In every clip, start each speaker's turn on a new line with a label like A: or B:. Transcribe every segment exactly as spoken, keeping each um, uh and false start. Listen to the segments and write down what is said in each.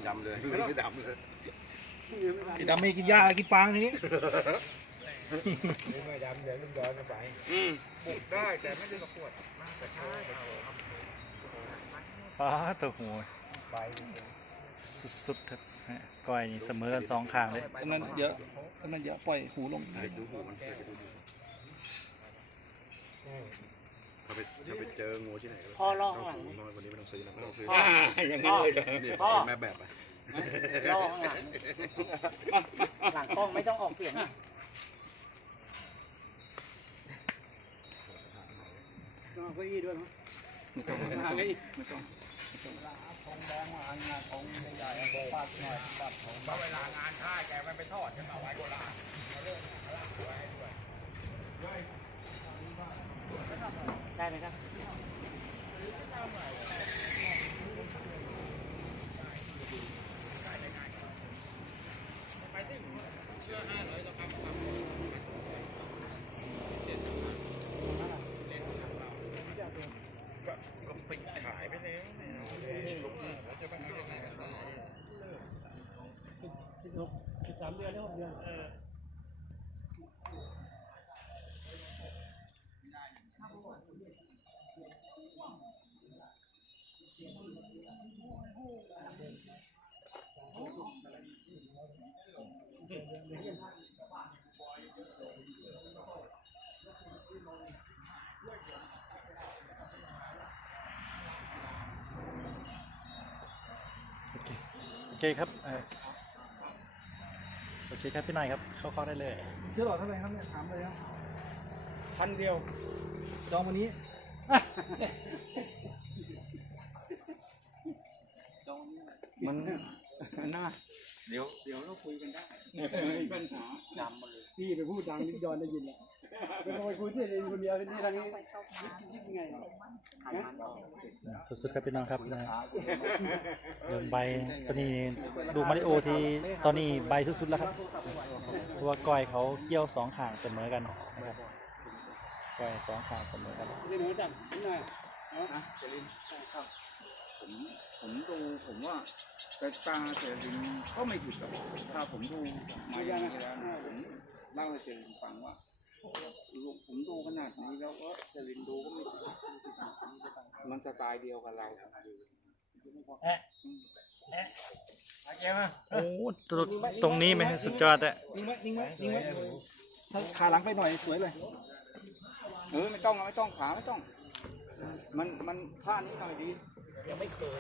A: ดำเลยไม่ดำเลย
B: สีดำไม่กินหญ้ากินฟางทีนี้
C: ไม่ดำเดี๋ยวลุงดอนจะไปปลูกได้แต่ไม่ได้ประกวดน่าจะใช่
D: ป้าตัวหัว
C: ไป
D: สุดๆครับก้อยนี่เสมอกันสองข้างเลย
B: ตอนนั้นเยอะตอนนั้นเยอะปล่อยหูลง
A: เด็กดูหูมันเด็กดูหูถ้าไปถ้าไปเจองูที่ไหนพ่อล่อข้างหลังน้อยวันนี้ไม่ต้องซื้อนะไม่ต้องซื้ออย่างนี้เลยนี่พ่อแม่แบบไป
E: ล่อข้างหลังหลังกล้องไม่ต้องออกเสียงเอาเก้าอี้ด้วยมั้ยไม่ต้องไม่ต้องไม่ต้องทองแดงมาอันนะทองใหญ่ๆปาดหน่อยปาดทองเวลางานค่ายแกมันไปทอดกันเอาไว้โบราณได้ไหมครับไปสิเชื่อห้าร้อยแล้วครับ
A: ก็ไปขายไปแล้วแล้วจะไปเอายังไงกันได้
E: สามเดือนได้หกเดือน
D: โอเคโอเคครับเออโอเคครับพี่นายครับเข้าข้อได้เลย
B: เชื่อหรอเท่าไหร่ครับเนี่ยถามเลยครับพันเดียวจองวันนี้จองมันมันน่าเดี๋ยวเดี๋ยวเราคุยกันได้ปัญหาดำมาเลยพี่ไปพูดดังนิดยอนได้ยินแหละเป็นไปคุยที่นี่คนเดียวที่ทางนี้คิดยังไง
D: สุดๆครับพี่น้องครับนะเรื่องใบตอนนี้ดูมาริโอที่ตอนนี้ใบสุดๆแล้วครับเพราะว่าก้อยเขาเกี่ยวสองข้างเสมอกันนะครับก้อยสองข้างเสมอกัน
E: นี่หนูจับนี่หน่อย
C: นะเจริญครับผมผมดูผมว่าแต่ตาเจริญก็ไม่ผิดหรอกถ้าผมดูมาอย่างนี้แล้วนะผมเล่าให้เจริญฟังว่าผมดูขนาดนี้แล้วก็เจริญดูก็ไม่ผิดมันสไตล์เดียวกับเรา
E: เอ๊ะเอ๊ะมาเจ้ามา
D: โอ้ตรงนี้ไหมสุดยอดอะ
B: นิ่งไว้นิ่งไว้นิ่งไว้ถ้าขาหลังไปหน่อยสวยเลย
C: เออไม่ต้องไม่ต้องขาไม่ต้องมันมันท่านี้หน่อยดี
E: ยังไม่เคย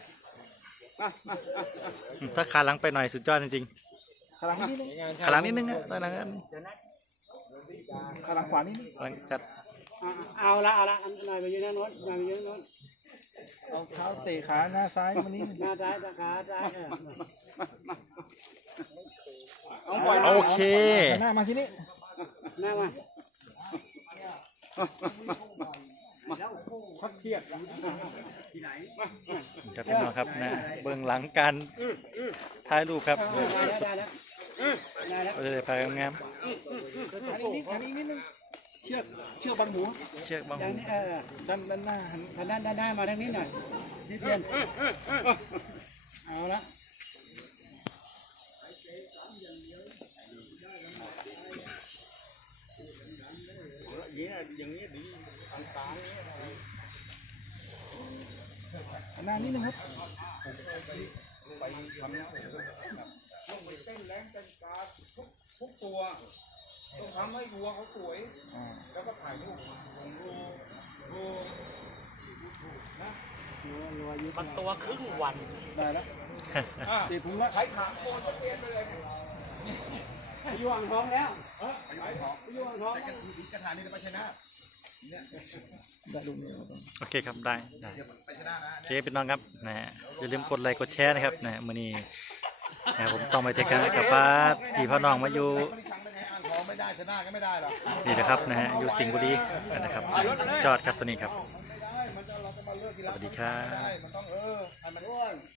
D: ถ้าขาหลังไปหน่อยสุดยอดจริง
B: ขาหลังนิดนึง
D: ๆขาหลังนิดนึงนะขาหลังนิดนึง
B: ขาหลังขวานิดนึง
D: หลังจัด
E: เอาละเอาละหน่อยไปยืนหน้าโน้นหน่อยไปยืนหน้าโน้น
B: เอาเท้าเตะขาหน้าซ้ายมานี่
E: หน้าซ้ายตาขาซ้ายเออ
D: โอเค
B: หน้ามาที่นี่
E: หน้ามา
C: พักเทียบ
D: ครับพี่น้องครับนะเบื้องหลังการถ่ายรูปครับก็จะได้พายงาม
B: อันนี้นิดอันนี้นิดนึงเชือกเชือกบังหู
D: ๆเชือกบาง
E: อย่างนี้เออ
B: ด้านด้านหน้าหัน
E: ทางด้านด้านหน้ามาทางนี้หน่อยนิดเดียวเอาละ
C: อย่างนี้ดีต่างๆเนี่ย
B: หันหน้านิดนึงครับ
C: ไปทำนะลงไปเต้นแรงเต้นกาทุกทุกตัวต้องทำให้วัวเขาสวยแล้วก็ถ่ายรูปลงรูรูนะ
E: มันตัวครึ่งวัน
B: ได้แล้วเสียผมละ
C: ใช้ขาโคนสเปนไปเลย
E: อยู่อ่างทองแล้ว
C: เออใช้ของ
E: อยู่อ่างทอง
A: กระถางนี่ไปชนะเนี่ย
B: ได้ลุงเนี่ย
D: โอเคครับได้ได้
A: ไปชนะนะ
D: โอเคพี่น้องครับนะฮะอย่าลืมกดไลค์กดแชร์นะครับนะมื้อนี้นะผมต้องไปเทคกันกับป้าที่พ่อน้องมาอยู่
A: ไม่ได้ชนะก็ไม่ได้หรอก
D: นี่นะครับนะฮะอยู่สิงห์บุรีนะครับสุดยอดครับตัวนี้ครับสวัสดีครับ
A: มันต้องเออให้มัน